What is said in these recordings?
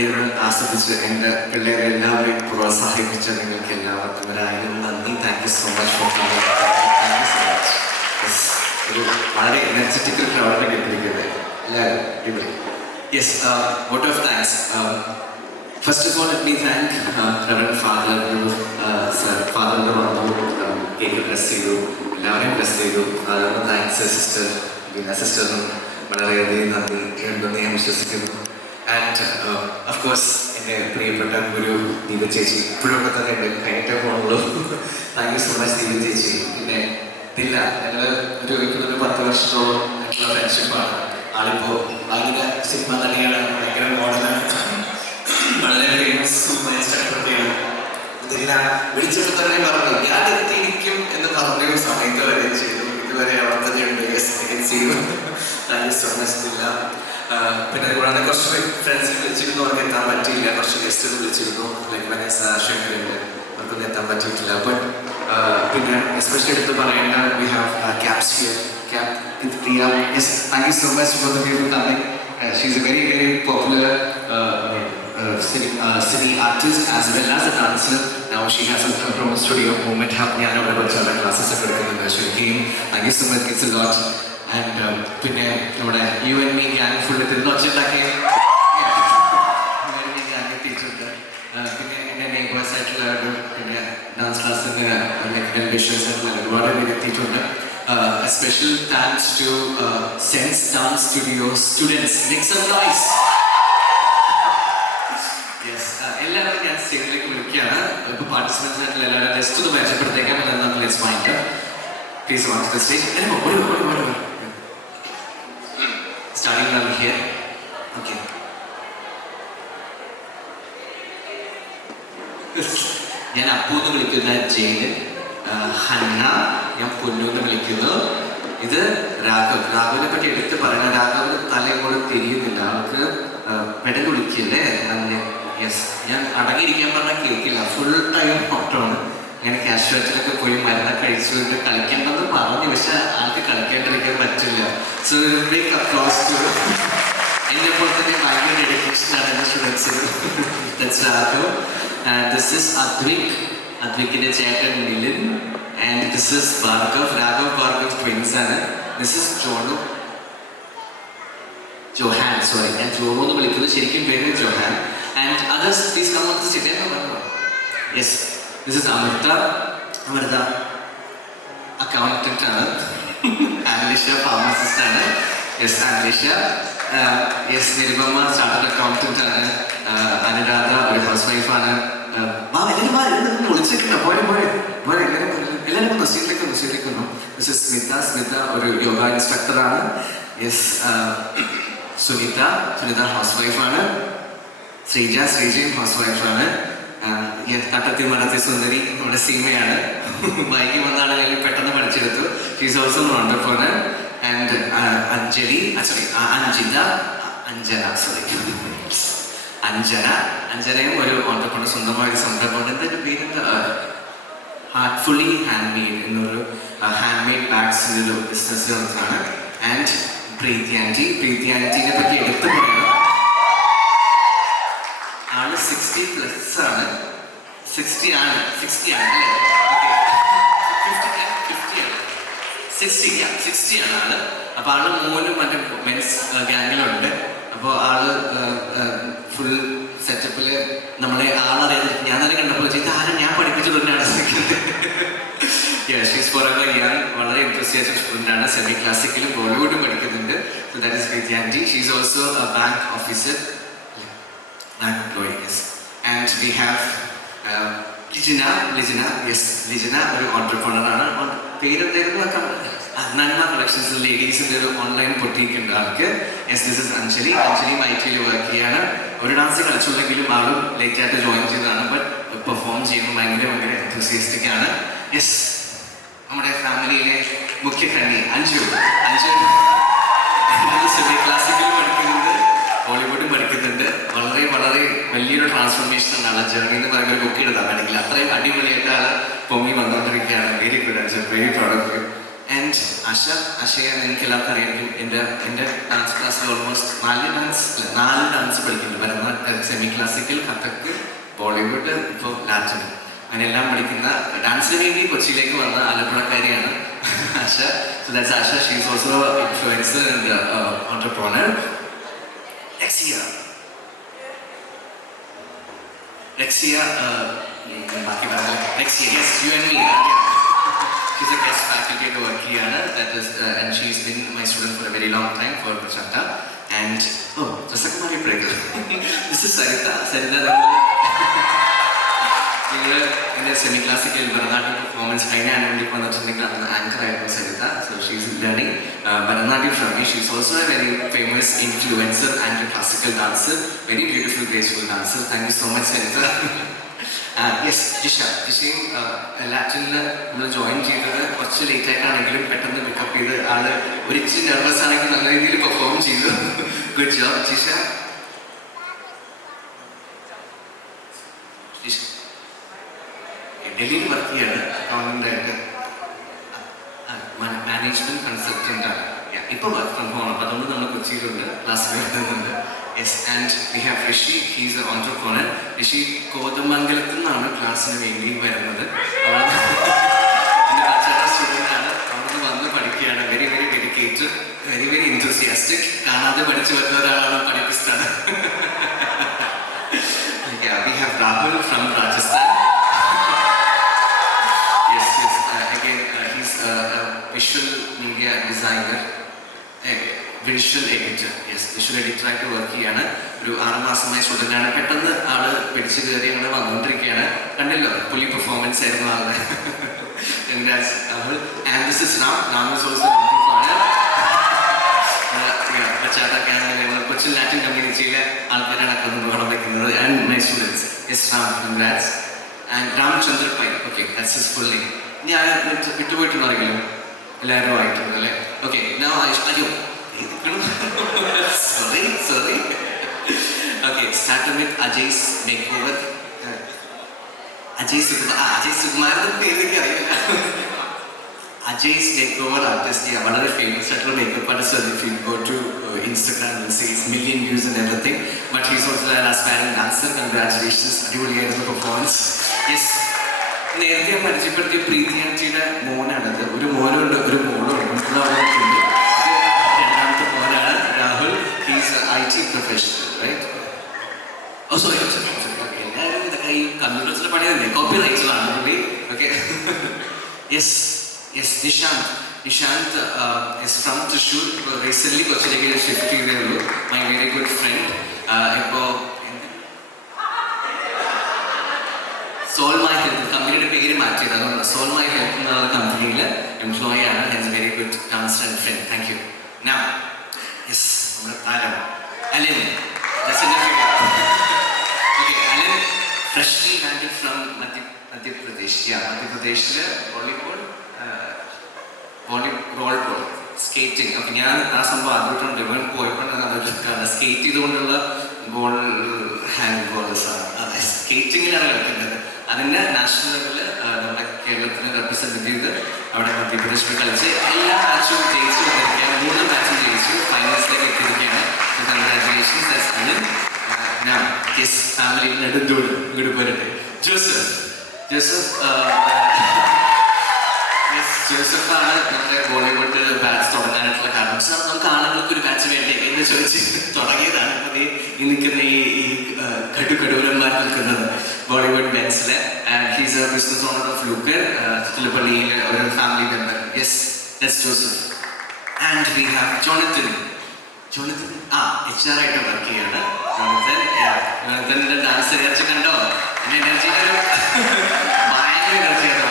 ഇരുന്ന് ആസ്വദിച്ച് എൻ്റെ പിള്ളേരെ എല്ലാവരെയും പ്രോത്സാഹിപ്പിച്ച നിങ്ങൾക്ക് എല്ലാവർക്കും ഒരായിരം നന്ദി. Thank you so much for coming. Thank you so much. ഒരു വളരെ എനർജറ്റിക്കൽ ക്രൗഡിനെ കിട്ടിയിരിക്കുന്നത് എല്ലാവരും ഇവിടെ. Yes, vote of thanks. First of all let me thank reverend father. ഫാദറിൻ്റെ വന്നു, കേക്ക് ബ്ലെസ് ചെയ്തു, എല്ലാവരെയും ബ്ലെസ് ചെയ്തു. അതുകൊണ്ട് താങ്ക്സ് സിസ്റ്റർ ബീന സിസ്റ്ററിനും വളരെയധികം നന്ദി ഉണ്ടെന്ന് ഞാൻ വിശ്വസിക്കുന്നു. ആൻഡ് ഓഫ് കോഴ്സ് എൻ്റെ പ്രിയപ്പെട്ട ഗുരു ദീപ ചേച്ചി ഇപ്പോഴും ഒക്കെ തന്നെ ഉണ്ട്, കഴിഞ്ഞിട്ടേ പോകുള്ളൂ. Thank you so much Deepa ചേച്ചി. പിന്നെ ഇതില്ല, ഞങ്ങൾ ഒരു 10 വർഷത്തോളം ആയിട്ടുള്ള ഫ്രണ്ട്ഷിപ്പാണ്. ആളിപ്പോൾ ഭയങ്കര സിനിമ തന്നെയാണ്, ഭയങ്കര മോഡലാണ്, വളരെ ഫേമസ് സൂപ്പർ സ്റ്റാർട്ടൊക്കെയാണ്. ഇതില്ല വിളിച്ചപ്പോൾ തന്നെ പറഞ്ഞു ഞാൻ എത്തിയിരിക്കും എന്ന് പറഞ്ഞ സമയത്ത് വരെ ചെയ്തു. ഇതുവരെ അവിടെ തന്നെയുണ്ട്. ചെയ്തു. താങ്ക് യു സോ മച്ച് ഇതില്ല. പിന്നെ കൂടാതെ കുറച്ച് ഫ്രണ്ട്സിനെ വിളിച്ചിരുന്നു, അവർക്ക് എത്താൻ പറ്റിയില്ല. കുറച്ച് ഗസ്റ്റുകൾ വിളിച്ചിരുന്നു, ലൈക്ക് മനസ്സ് ആശയങ്ങളുണ്ട്, അവർക്കൊന്നും എത്താൻ പറ്റിയിട്ടില്ല. ബട്ട് പിന്നെ എസ്പെഷ്യലി എടുത്ത് പറയേണ്ട we have caps here. Cap with Priya. Yes, thank you so much for the people coming. She is A very very popular cine artist as well as a dancer. Now she has a promo studio movement happening. I know about her classes ഒക്കെ എടുക്കുന്നുണ്ട്. She came. Thank you so much. It's a lot. And പിന്നെ നമ്മുടെ you and me gang full തിരുന്നൊച്ചുണ്ടാക്കി എത്തിയിട്ടുണ്ട്. പിന്നെ എൻ്റെ neighbours ആയിട്ടുള്ളവരും പിന്നെ dance ക്ലാസ്സിന് വിഷ്വൽസ് ആയിട്ടുള്ള ഒരുപാട് പേര് എത്തിയിട്ടുണ്ട്. Special thanks to sense dance studio students. Make some noise. എല്ലാവരും ഞാൻ സ്റ്റേജിലേക്ക് വിളിക്കുകയാണ്. ഇപ്പോൾ പാർട്ടിസിപ്പൻസ് ആയിട്ടുള്ള എല്ലാവരും ജസ്റ്റ് ഒന്ന് പരിചയപ്പെടുത്തേക്കാൻ പറ്റുന്ന let's mind. Please watch the stage. Starting from here. Okay. ഞാൻ അപ്പു എന്ന് വിളിക്കുന്ന ജയിൻ, ഹന്ന ഞാൻ പൊന്നു എന്ന് വിളിക്കുന്നു. ഇത് രാഘവ്. രാഘവിനെ പറ്റി എടുത്ത് പറയണം. രാഘവ് തലയും തിരിയുന്നില്ല, അവർക്ക് പെടൽ വിളിക്കില്ലേ. യെസ്, ഞാൻ അടങ്ങിയിരിക്കാൻ പറഞ്ഞാൽ കേൾക്കില്ല, ഫുൾ ടൈം ഫോട്ടോണ്. ഞാൻ കാഷ്വാലിറ്റിയിലൊക്കെ പോയി മരുന്നൊക്കെ കഴിച്ചുകൊണ്ട് കളിക്കേണ്ടെന്ന് പറഞ്ഞു, പക്ഷെ ആൾക്ക് കളിക്കാണ്ടിരിക്കാൻ പറ്റില്ല. സോ ബിഗ് അപ്ലോസ് ടു എന്നെ പോലെ തന്നെ ഭയങ്കര ഡെഡിക്കേഷനാണ് എൻ്റെ സ്റ്റുഡൻസിന്. That's Raghav. This is Advik, അദ്വിക്കിൻ്റെ ചേട്ടൻ Nilin. And this is Bhargav. Raghav Bhargav twins ആണ്. This is Johan. സോറി, ഞാൻ ജോണു എന്ന് വിളിക്കുന്നത്, ശരിക്കും പേര് Johan. And others, please come on the stage. Yes, this is Amrita. Amrita, accountant ആണ്. Anglisha, pharmacist ആണ്. Yes, Anglisha. Yes, Nirvama, chartered accountant ആണ്. Anuradha, ഒരു ഹൗസ് വൈഫ് ആണ്. എല്ലാവരും വിളിച്ചേക്കണ്ട, എല്ലാവരും സീറ്റിലേക്ക് വന്നു. This is സ്മിത, ഒരു യോഗ ഇൻസ്ട്രക്ടറാണ്. യെസ്, സുനിത ഹൗസ് വൈഫാണ്. ശ്രീജയും ഹൗസ് വൈഫാണ്. തട്ടത്തി മടത്തി സുന്ദരി നമ്മുടെ സീമയാണ്. ബൈക്കിൽ വന്നാണെങ്കിൽ പെട്ടെന്ന് പഠിച്ചെടുത്തു. She's also an entrepreneur. And അഞ്ജനയും ഒരു ഓണ്ടർപ്രണർ, സ്വന്തമായി സംരംഭം. എന്തൊരു പേരെന്താ, ഹാർട്ട്ഫുള്ളി ഹാൻഡ് മെയ്ഡ് എന്നൊരു ഹാൻഡ് മെയ്ഡ് ബാഗ്സിൻ്റെ ഒരു ബിസിനസ് നടത്താണ്. ആൻഡ് പ്രീതി ആൻറ്റീനെ പറ്റി എടുത്തു പറയണം. ആള് 60+ ആണ്. 60 ആണ് അല്ലേ? 60 ആണ് ആള്. അപ്പോൾ ആള് മോനും മറ്റേ മെൻസ് ഗ്യാങ്ങിലുണ്ട്. അപ്പോൾ ആള് ഫുൾ സെറ്റപ്പിൽ നമ്മളെ ആളറിയാതെ ഞാൻ തന്നെ കണ്ടപ്പോൾ ഇത് ആരും ഞാൻ പഠിപ്പിച്ചത് തന്നെയാണ്. ഷീസ് ഫോറെവർ യങ്, വളരെ എൻതൂസിയാസ്റ്റിക് സ്റ്റുഡൻ്റാണ്. സെമി ക്ലാസിക്കലും ബോളിവുഡും പഠിക്കുന്നുണ്ട്. So that is Preeti aunty. She's also a bank officer, employee. Yes. And we have Lijana ഒരു ഓണ്ടർപ്രണർ ആണ്. പേരെന്തായിരുന്നു? നന്മ കളക്ഷൻസ് ലേഡീസിൻ്റെ ഒരു ഓൺലൈൻ ബൊട്ടീക്ക് ഉണ്ട് ആൾക്ക്. യെസ്, ദിസ് ഇസ് അഞ്ജലി മൈറ്റിയിൽ വർക്ക് ചെയ്യാണ്. ഒരു ഡാൻസ് കളിച്ചുണ്ടെങ്കിലും ആളും ലേറ്റായിട്ട് ജോയിൻ ചെയ്തതാണ്. ബട്ട് പെർഫോം ചെയ്യുമ്പോൾ ഭയങ്കര എൻതൂസിയാസ്റ്റിക് ആണ്. യെസ്, നമ്മുടെ ഫാമിലിയിലെ മുഖ്യ കണ്ണി അഞ്ജു സെമി ക്ലാസിക്കൽ പഠിക്കുന്നുണ്ട്, ബോളിവുഡും പഠിക്കുന്നുണ്ട്. വളരെ വലിയൊരു ട്രാൻസ്ഫോർമേഷൻ ആണ് ആളെ ജേർണി എന്ന് പറയുമ്പോൾ ബുക്ക് എടുത്താൽ വേണമെങ്കിൽ അത്രയും അടിപൊളിയായിട്ട് ആൾ പൊങ്ങി വന്നുകൊണ്ടിരിക്കുകയാണ്. Very good Anju, very proud of you. And അശയെ നിങ്ങൾക്ക് എല്ലാവർക്കും അറിയാമെങ്കിൽ എൻ്റെ ഡാൻസ് ക്ലാസ്സിൽ ഓൾമോസ്റ്റ് 4 ഡാൻസ് പഠിക്കുന്നുണ്ട്. ഭരതനാട്യം, സെമി ക്ലാസിക്കൽ, കഥക്, ബോളിവുഡ്, ഇപ്പോൾ ലാറ്റിൻ, അങ്ങനെയെല്ലാം പഠിക്കുന്ന ഡാൻസിന് വേണ്ടി കൊച്ചിയിലേക്ക് വന്ന ആലപ്പുഴക്കാരിയാണ് ആശ. So that's Asha. She is also an influencer and entrepreneur. Rexia, yes, you and me. She's a guest faculty at Workiana. That is, and she's been my student for a very long time for Chanta. And Jasakumari Prega. This is Sarita. In the semi-classical Bharatanatyam performance, I am anchor Sarita. So she's learning Bharatanatyam from me. She's also a very famous influencer and a classical dancer. Very beautiful, graceful dancer. Thank you so much, Sarita. Yes, Jishയും ലാറ്റിനിൽ നമ്മൾ join ചെയ്തത് കുറച്ച് late ആയിട്ടാണെങ്കിലും പെട്ടെന്ന് pickup ചെയ്ത് ആള് ഒരിച്ചിരി nervous ആണെങ്കിൽ നല്ല രീതിയിൽ പെർഫോം ചെയ്തു. Good job Jisha. ഡൽഹിയിൽ വർക്ക് ചെയ്യാണ് അക്കൗണ്ടന്റ് ആയിട്ട്, മാനേജ്മെന്റ് കൺസൾട്ടന്റ് ആണ്. ഇപ്പൊ വർക്ക് ഫ്രം ഹോം, അപ്പൊ അതുകൊണ്ട് നമ്മൾ കൊച്ചിയിലുണ്ട്, ക്ലാസ്സിൽ വരുന്നുണ്ട്. Yes, and we have Rishi. He's an entrepreneur. Rishi കോതമംഗലത്തിൽ നിന്നാണ് ക്ലാസ്സിന് വേണ്ടി വരുന്നത്. എൻ്റെ ബാച്ചലർ സ്റ്റുഡൻ്റ് ആണ്. അവിടെ വന്ന് പഠിക്കുകയാണ്. Very very dedicated, very very enthusiastic. കാണാതെ പഠിച്ചു വരുന്ന ഒരാളാണ്, പഠിപ്പിസ്റ്റാണ്. We have Rahul from Rajasthan. Yes, again, he's a visual media designer. Visual editor. Yes, visual എഡിറ്ററായിട്ട് വർക്ക് ചെയ്യാണ്. ഒരു 6 മാസമായി സ്റ്റുഡൻ്റാണ്. പെട്ടെന്ന് ആള് പിടിച്ചു കയറി അങ്ങനെ വന്നുകൊണ്ടിരിക്കുകയാണ്. കണ്ടല്ലോ, പുള്ളി പെർഫോമൻസ് ആയിരുന്നു ആളുടെ. And this is Ram is also Cochin Latin കമ്മ്യൂണിറ്റിയിലെ ആൾക്കാരാണ് അక్కడ നിർവഹണം വയ്ക്കുന്നത്. And my students. Yes Ram, congrats. And Ramachandra Pai. Okay, that's his full name. ഞാൻ വിട്ടുപോയിട്ടെന്ന് അറിയില്ല, എല്ലാവരും ആയിട്ടുണ്ട് അല്ലേ? ഓക്കെ, അയ്യോ sorry. Okay, started with Ajay's makeover. Ajay Sukumar പേരൊക്കെ അറിയില്ല. Ajay's makeover artist. വളരെ ഫേമസ് ആയിട്ടുള്ള makeup artist. If you go to Instagram, you'll see his million views and everything. But he's also an aspiring dancer. Congratulations, അടിപൊളിയായിരുന്നു performance. Yes, നേരത്തെ പരിചയപ്പെടുത്തിയ പ്രീതി ആൻറ്റിയുടെ മോനാണത്. ഒരു മോനുണ്ട്, ഒരു മോളുണ്ട്. Rahul, he's an IT professional, right? Oh, sorry. എല്ലാവരും ഇതൊക്കെ ഈ കമ്പ്യൂട്ടേഴ്സിന്റെ പണി തന്നെ, കോപ്പി റൈറ്ററാണ് പുള്ളി. Okay. Yes, Nishant is from Thrissur. ഇപ്പോൾ റീസെൻ്റ്ലി കൊച്ചിയിലേക്ക് ഷിഫ്റ്റ് ചെയ്തേ ഉള്ളൂ. My very good friend. ഇപ്പോൾ സോൾ മൈ ഹെൽത്ത് കമ്പനിയുടെ പേര് മാറ്റിയത്, അതുകൊണ്ട് സോൾ മൈ ഹെൽത്ത് എന്ന കമ്പനിയിൽ എംപ്ലോയി ആണ്. Hence very good dancer and friend. Thank you. Now yes, നമ്മുടെ താരം Alan. Alan freshly landed from Madhya Pradesh. മധ്യപ്രദേശില് റോൾ ബോൾ സ്കേറ്റിംഗ്. അപ്പം ഞാൻ ആ സംഭവം ആദ്യമായിട്ടാണ് ഇവൻ പോയപ്പോഴാണ് സ്കേറ്റ് ചെയ്തുകൊണ്ടുള്ള ബോൾ, ഹാൻഡ് ബോൾസാണ്. അതെ, സ്കേറ്റിങ്ങിലാണ് കളിക്കുന്നത്. അതിൻ്റെ നാഷണൽ ലെവലിൽ നമ്മുടെ കേരളത്തിനെ റെപ്രസെൻറ്റ് ചെയ്ത് അവിടെ മധ്യപ്രദേശിൽ കളിച്ച് എല്ലാ മാച്ചും ജയിച്ചു വന്നിരിക്കുകയാണ്. 3 മാച്ചും ജയിച്ചു, ഫൈനൽസിലേക്ക് എത്തിയിരിക്കുകയാണ്. Congratulations. That's Alan. Now yes, family നെടുന്തൂട് ഇങ്ങോട്ട് പോരട്ടെ. ജോസഫാണ് നമ്മുടെ ബോളിവുഡ് ബാച്ച് തുടങ്ങാനായിട്ടുള്ള കാരണം. സാർ, നമുക്ക് ആളുകൾക്ക് ഒരു ബാച്ച് വേണ്ടേ എന്ന് ചോദിച്ച് തുടങ്ങിയതാണ്. അപ്പോൾ ഈ നിൽക്കുന്ന ഈ കടുകടൂരന്മാർ നിൽക്കുന്നത് ബോളിവുഡ് ബാച്ചിലെ. And he's a business owner of looker, ചിറ്റലപ്പള്ളിയിലെ ഒരു family member. Yes, that's Joseph. And we have Jonathan. HR ആയിട്ട് വർക്ക് ചെയ്യാണ് ജോണത്തൻ്റെ. ഡാൻസ് എനർജി കണ്ടോ? എനർജി ഭയങ്കര എനർജിയാണ്.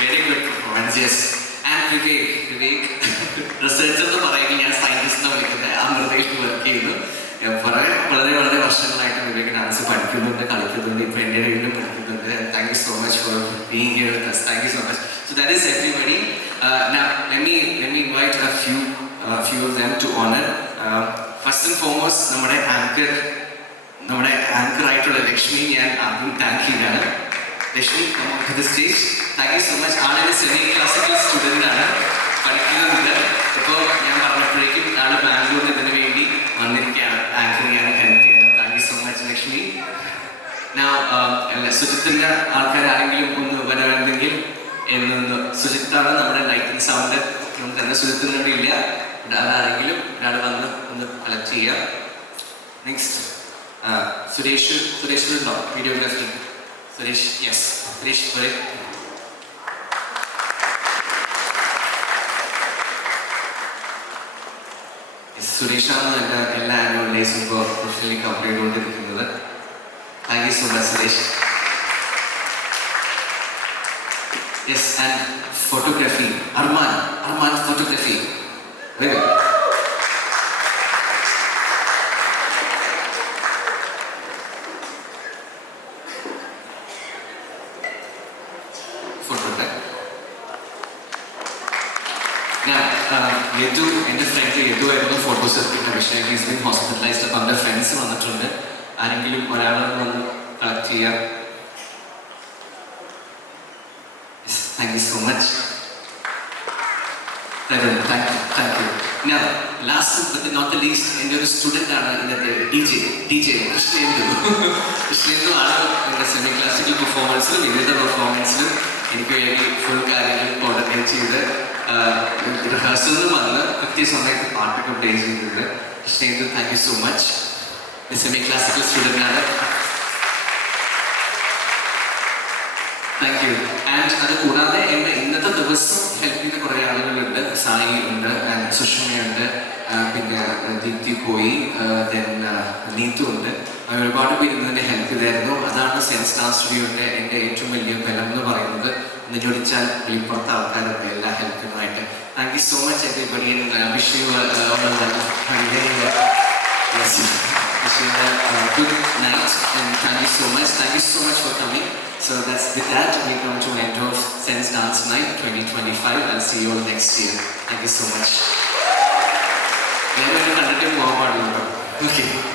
Very good performance. Yes. And Vivek research എന്ന് പറയുമെങ്കിൽ ഞാൻ സയൻറ്റിസ്റ്റ് വിളിക്കുന്നത്. അമൃതയിൽ വർക്ക് ചെയ്യുന്നു. വളരെ വളരെ വർഷങ്ങളായിട്ട് വിവേക് ഡാൻസ് പഠിക്കുന്നുണ്ട്, കളിക്കുന്നുണ്ട്. ഇപ്പോൾ എൻ്റെ കയ്യിലും പഠിക്കുന്നുണ്ട്. Thank you so much for being here with us. Thank you so much. So that is everybody. Now let me invite a few of them to honor. First and foremost, നമ്മുടെ anchor ആയിട്ടുള്ള ലക്ഷ്മി ഞാൻ ആദ്യം thank ചെയ്യുകയാണ്. Lakshmi, come on to the stage. Thank you so much. ആളൊരു semi classical student ആണ്. പഠിക്കുന്നുണ്ട്. ഇപ്പോൾ ഞാൻ പറഞ്ഞപ്പോഴേക്കും ആള് ബാംഗ്ലൂരിൽ ഇതിനു വേണ്ടി വന്നിരിക്കുകയാണ്, ആങ്കർ ചെയ്യാനും ഹെൽപ്പ് ചെയ്യാനും. Thank you so much Lakshmi. സുജിത്തിന്റെ ആൾക്കാരാരെങ്കിലും ഒന്ന് വരാണെങ്കിൽ എന്നൊന്ന്, സുജിത്താണ് നമ്മുടെ ലൈറ്റിംഗ് സൗണ്ട് തന്നെ. സുജിത്തിനോട് ഇല്ല, അതാരെങ്കിലും ഒരാൾ വന്ന് ഒന്ന് കളക്ട് ചെയ്യുക. നെക്സ്റ്റ് സുരേഷിനുണ്ടോ വീഡിയോഗ്രാഫി? സുരേഷ്, യെസ് സുരേഷ് പോരെ. സുരേഷാണ് എൻ്റെ എല്ലാ ആനുവൽ ഡേയ്സും ഇപ്പോൾ പ്രൊഫഷണലി കവർ ചെയ്തുകൊണ്ടിരിക്കുന്നത്. Thank you so much Suresh. Yes, and photography Arman photography. Very good. Yadu, എൻ്റെ ഫ്രണ്ട് യദു ആയിരുന്നു ഫോട്ടോസ് എടുക്കുന്ന വിഷയം. Is been hospitalised. അപ്പോൾ അവൻ്റെ ഫ്രണ്ട്സ് വന്നിട്ടുണ്ട്. ആരെങ്കിലും ഒരാൾ വന്ന് കളക്ട് ചെയ്യാം. Thank you so much. Thank you. ഞാൻ last but not the least എൻ്റെ ഒരു സ്റ്റുഡൻ്റ് ആണ് ഇന്നത്തെ ഡി ജെ കൃഷ്ണേന്ദു ആണ്. എൻ്റെ സെമി ക്ലാസിക്കൽ പെർഫോമൻസിലും വിവിധ പെർഫോമൻസിലും എനിക്ക് വേണ്ടി ഫുൾ കാര്യങ്ങൾ കോർഡിനേറ്റ് ചെയ്ത് റിഹേഴ്സലിൽ വന്ന് കൃത്യസമയത്ത് പാട്ടൊക്കെ പ്ലേ ചെയ്തിട്ടുണ്ട്. Krishnendu, thank you so much. Semi classical student ആണ്. Thank you. ആൻഡ് അത് കൂടാതെ എൻ്റെ ഇന്നത്തെ ദിവസം ഹെൽപ്പ് ചെയ്യുന്ന കുറേ ആളുകളുണ്ട്. സായി ഉണ്ട്, സുഷമയുണ്ട്, പിന്നെ ദീപ്തി പോയി, ദെൻ നീതു ഉണ്ട്. ഒരുപാട് പേര് ഇന്നതിനെ ഹെൽപ്പ് ചെയ്തായിരുന്നു. അതാണ് സെൻസ് ഡാൻസ് സ്റ്റുഡിയോൻ്റെ എൻ്റെ ഏറ്റവും വലിയ ബലം എന്ന് പറയുന്നത്. എന്ന് ചോദിച്ചാൽ വെളിപ്പുറത്തെ ആൾക്കാരുണ്ട് എല്ലാ ഹെൽപ്പിനുമായിട്ട്. Thank you so much everybody. Wish you good night and thank you so much for coming. So that's with that we come to end of Sense Dance Night 2025. I'll see you all next year. Thank you so much. Okay.